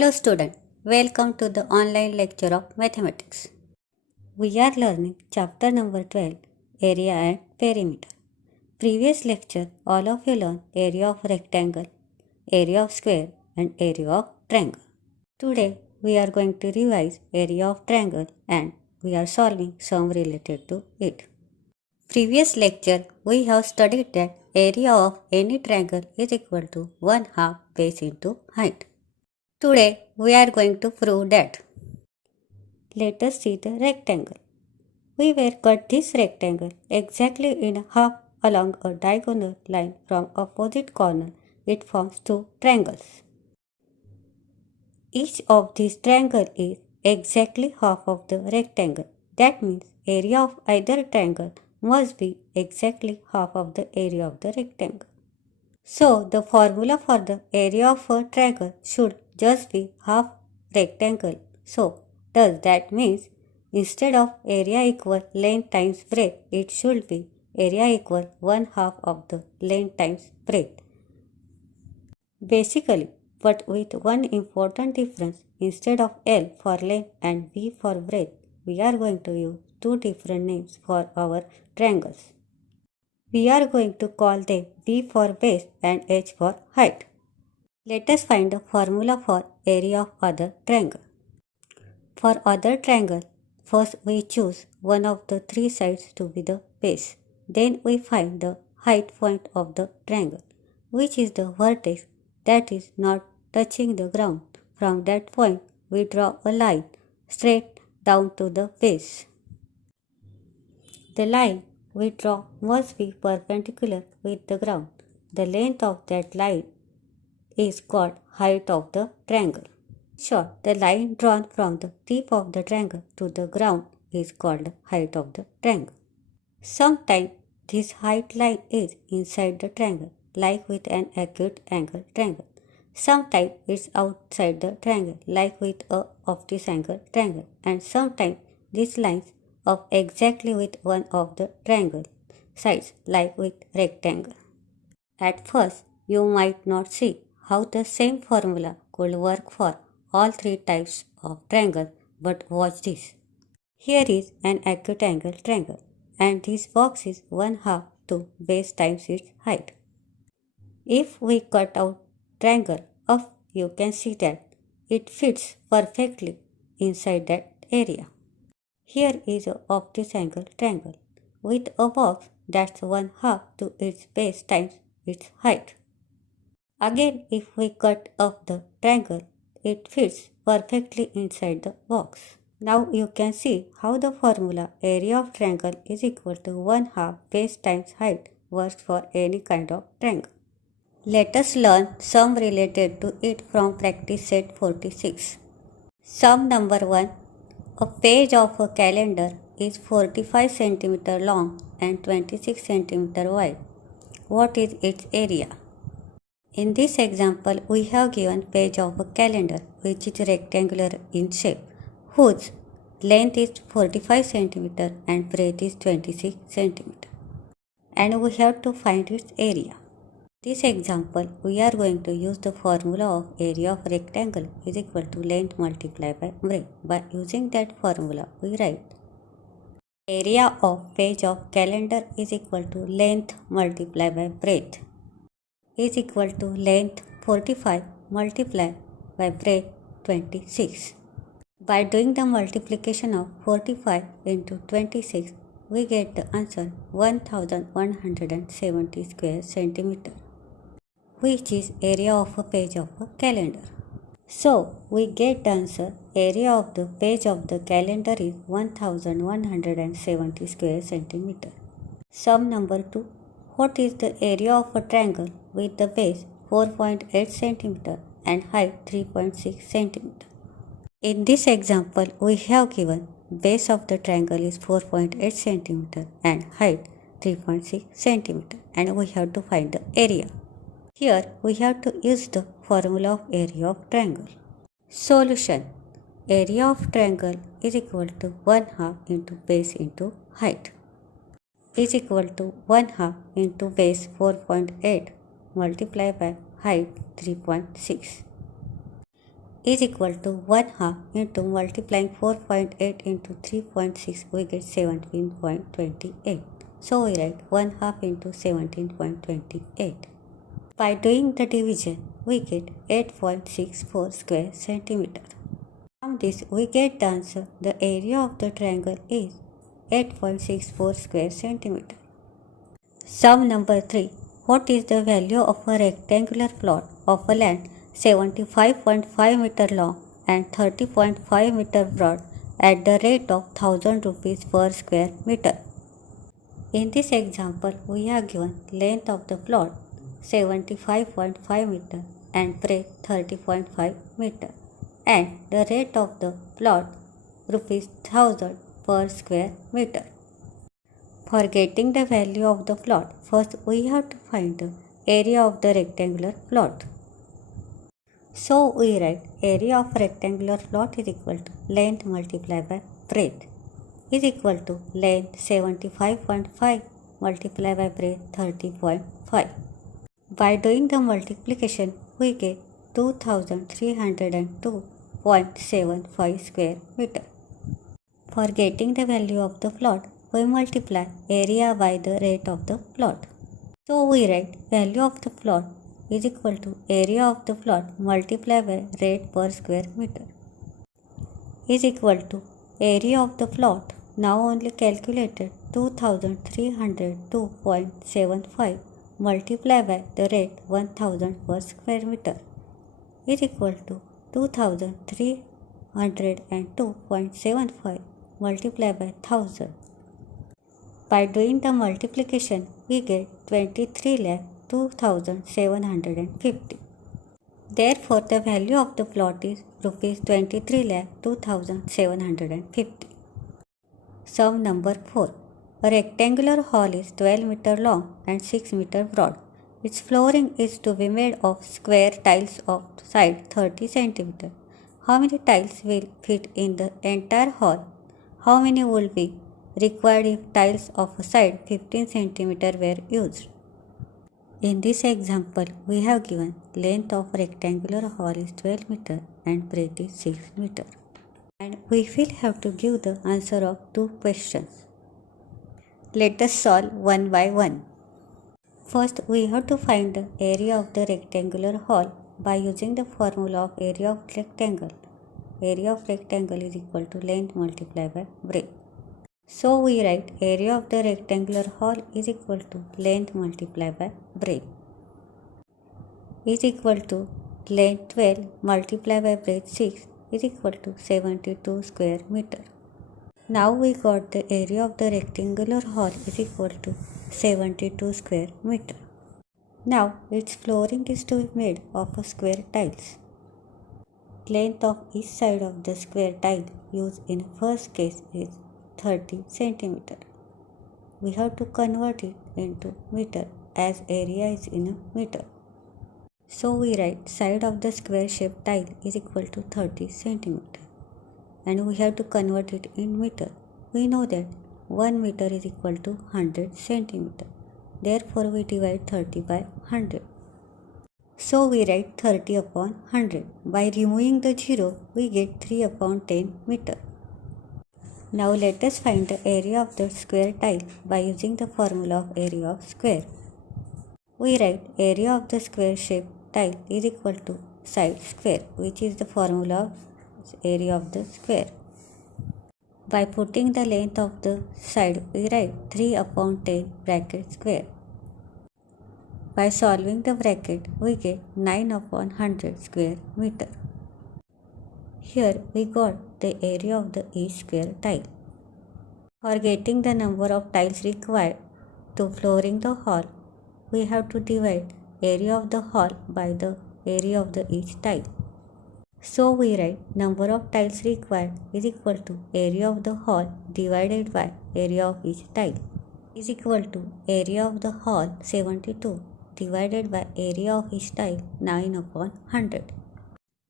Hello student, welcome to the online lecture of mathematics. We are learning chapter number 12, area and perimeter. Previous lecture, all of you learned area of rectangle, area of square and area of triangle. Today we are going to revise area of triangle and we are solving sum related to it. Previous lecture, we have studied that area of any triangle is equal to 1/2 base into height. Today, we are going to prove that. Let us see the rectangle. We will cut this rectangle exactly in half along a diagonal line from opposite corner. It forms two triangles. Each of these triangles is exactly half of the rectangle. That means area of either triangle must be exactly half of the area of the rectangle. So, the formula for the area of a triangle should just be half rectangle. So, does that means instead of area equal length times breadth, it should be area equal 1/2 of the length times breadth. Basically, but with one important difference, instead of L for length and V for breadth, we are going to use two different names for our triangles. We are going to call them B for base and H for height. Let us find the formula for area of other triangle. For other triangle, first we choose one of the three sides to be the base. Then we find the height point of the triangle, which is the vertex that is not touching the ground. From that point, we draw a line straight down to the base. The line we draw must be perpendicular with the ground. The length of that line is called height of the triangle. Sure, the line drawn from the tip of the triangle to the ground is called height of the triangle. Sometimes this height line is inside the triangle, like with an acute angle triangle. Sometimes it's outside the triangle, like with a obtuse angle triangle. And sometimes these lines up exactly with one of the triangle sides, like with rectangle. At first, you might not see how the same formula could work for all three types of triangle, but watch this. Here is an acute angle triangle, and this box is 1/2 to base times its height. If we cut out triangle up, you can see that it fits perfectly inside that area. Here is an obtuse angle triangle with a box that's 1/2 to its base times its height. Again, if we cut up the triangle, it fits perfectly inside the box. Now you can see how the formula area of triangle is equal to 1/2 base times height works for any kind of triangle. Let us learn sum related to it from practice set 46. Sum number 1. A page of a calendar is 45 cm long and 26 cm wide. What is its area? In this example, we have given page of a calendar which is rectangular in shape, whose length is 45 cm and breadth is 26 cm. And we have to find its area. In this example, we are going to use the formula of area of rectangle is equal to length multiplied by breadth. By using that formula, we write area of page of calendar is equal to length multiplied by breadth is equal to length 45 multiplied by breadth 26. By doing the multiplication of 45 into 26, we get the answer 1170 square centimeter, which is area of a page of a calendar. So, we get the answer area of the page of the calendar is 1170 square centimeter. Sum number 2. What is the area of a triangle with the base 4.8 cm and height 3.6 cm? In this example, we have given base of the triangle is 4.8 cm and height 3.6 cm, and we have to find the area. Here we have to use the formula of area of triangle. Solution. Area of triangle is equal to 1/2 into base into height is equal to 1/2 into base 4.8 multiplied by height 3.6. is equal to 1 half into multiplying 4.8 into 3.6, we get 17.28. So we write 1 half into 17.28. By doing the division, we get 8.64 square centimeter. From this, we get the answer. The area of the triangle is 8.64 square centimeter. Sum number 3. What is the value of a rectangular plot of a land 75.5 meter long and 30.5 meter broad at the rate of 1000 rupees per square meter? In this example, we are given length of the plot 75.5 meter and breadth 30.5 meter and the rate of the plot rupees 1000 per square meter. For getting the value of the plot, first we have to find the area of the rectangular plot. So we write area of rectangular plot is equal to length multiplied by breadth is equal to length 75.5 multiplied by breadth 30.5. By doing the multiplication, we get 2302.75 square meter. For getting the value of the plot, we multiply area by the rate of the plot. So we write value of the plot is equal to area of the plot multiplied by rate per square meter is equal to area of the plot now only calculated 2302.75 multiplied by the rate 1000 per square meter is equal to 2302.75 multiplied by 1000. By doing the multiplication, we get 23,02,750. Therefore, the value of the plot is rupees 23,02,750. Sum number 4. A rectangular hall is 12 meter long and 6 meter broad. Its flooring is to be made of square tiles of side 30 cm. How many tiles will fit in the entire hall? How many will be required if tiles of a side 15 cm were used? In this example, we have given length of rectangular hall is 12 meter and breadth is 6 meter. And we will have to give the answer of two questions. Let us solve one by one. First, we have to find the area of the rectangular hall by using the formula of area of rectangle. Area of rectangle is equal to length multiplied by breadth. So we write area of the rectangular hall is equal to length multiplied by breadth is equal to length 12 multiplied by breadth 6 is equal to 72 square meter. Now we got the area of the rectangular hall is equal to 72 square meter. Now its flooring is to be made of a square tiles. Length of each side of the square tile used in first case is 30 cm. We have to convert it into meter as area is in a meter. So we write side of the square shaped tile is equal to 30 cm and we have to convert it in meter. We know that 1 meter is equal to 100 cm. Therefore we divide 30 by 100. So we write 30 upon 100. By removing the 0, we get 3 upon 10 meter. Now let us find the area of the square tile by using the formula of area of square. We write area of the square shaped tile is equal to side square, which is the formula of area of the square. By putting the length of the side, we write 3 upon 10 bracket square. By solving the bracket, we get 9 upon 100 square meter. Here we got the area of the each square tile. For getting the number of tiles required to flooring the hall, we have to divide area of the hall by the area of the each tile. So we write number of tiles required is equal to area of the hall divided by area of each tile is equal to area of the hall 72 divided by area of each tile 9 upon 100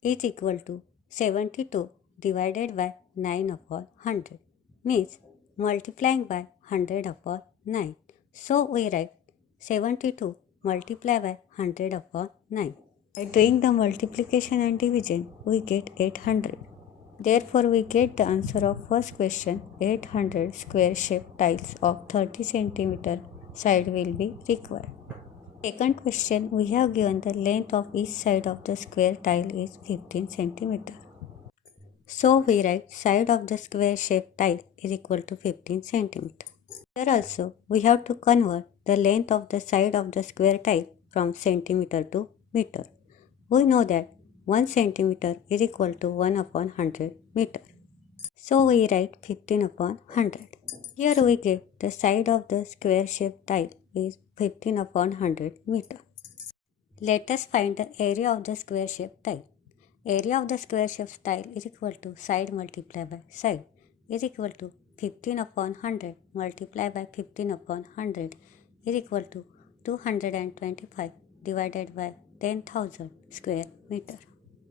is equal to 72 divided by 9 upon 100 means multiplying by 100 upon 9. So we write 72 multiplied by 100 upon 9. By doing the multiplication and division, we get 800. Therefore, we get the answer of first question. 800 square shaped tiles of 30 cm side will be required. Second question, we have given the length of each side of the square tile is 15 cm. So we write side of the square shaped tile is equal to 15 cm. Here also we have to convert the length of the side of the square tile from centimeter to meter. We know that 1 centimeter is equal to 1 upon 100 meter. So we write 15 upon 100. Here we get the side of the square shaped tile is 15 upon 100 meter. Let us find the area of the square shaped tile. Area of the square shaped tile is equal to side multiplied by side is equal to 15 upon 100 multiplied by 15 upon 100 is equal to 225 divided by 10,000 square meter.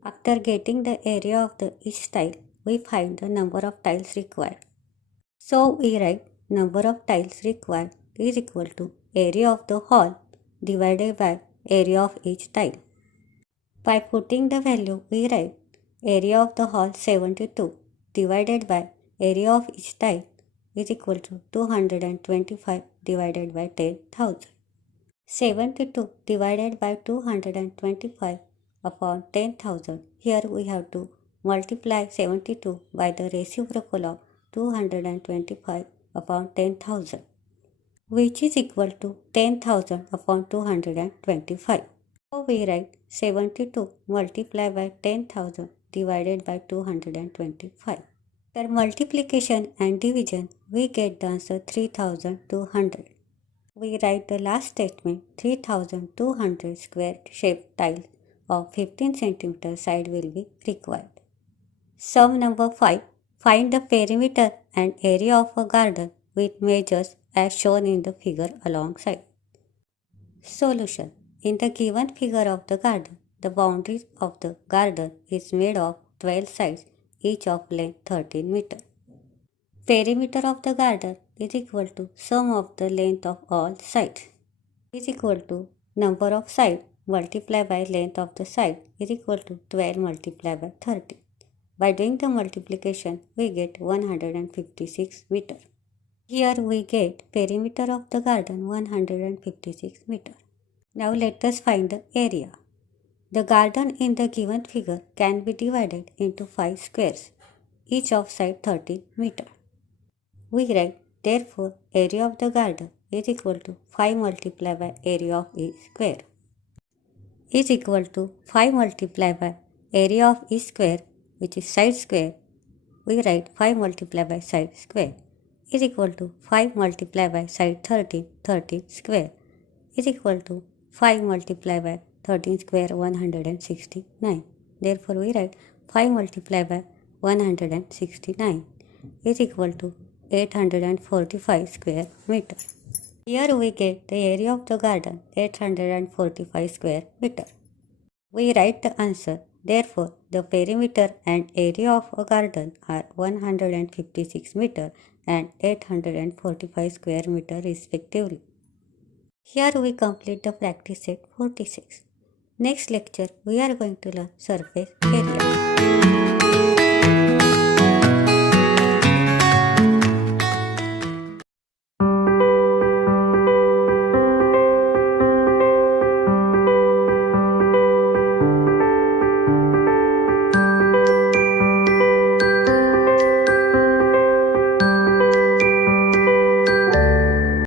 After getting the area of the each tile, we find the number of tiles required. So we write number of tiles required is equal to area of the hall divided by area of each tile. By putting the value, we write area of the hall 72 divided by area of each tile is equal to 225 divided by 10,000. 72 divided by 225 upon 10,000. Here we have to multiply 72 by the reciprocal of 225 upon 10,000, which is equal to 10,000 upon 225. So we write 72 multiplied by 10,000 divided by 225. After multiplication and division, we get the answer 3,200. We write the last statement 3,200 square shaped tiles of 15 cm side will be required. Sum number 5. Find the perimeter and area of a garden with measures as shown in the figure alongside. Solution. In the given figure of the garden, the boundaries of the garden is made of 12 sides, each of length 13 meter. Perimeter of the garden is equal to sum of the length of all sides is equal to number of sides multiplied by length of the side is equal to 12 multiplied by 30. By doing the multiplication, we get 156 meter. Here we get perimeter of the garden 156 meter. Now let us find the area. The garden in the given figure can be divided into 5 squares, each of side 30 meter. We write therefore area of the garden is equal to 5 multiplied by area of each square is equal to 5 multiplied by area of each square, which is side square. We write 5 multiplied by side square is equal to 5 multiplied by side 13 square is equal to 5 multiplied by 13 square 169. Therefore we write 5 multiplied by 169 is equal to 845 square meter. Here we get the area of the garden 845 square meter. We write the answer. Therefore, the perimeter and area of a garden are 156 meter and 845 square meter respectively. Here we complete the practice set 46. Next lecture we are going to learn surface area.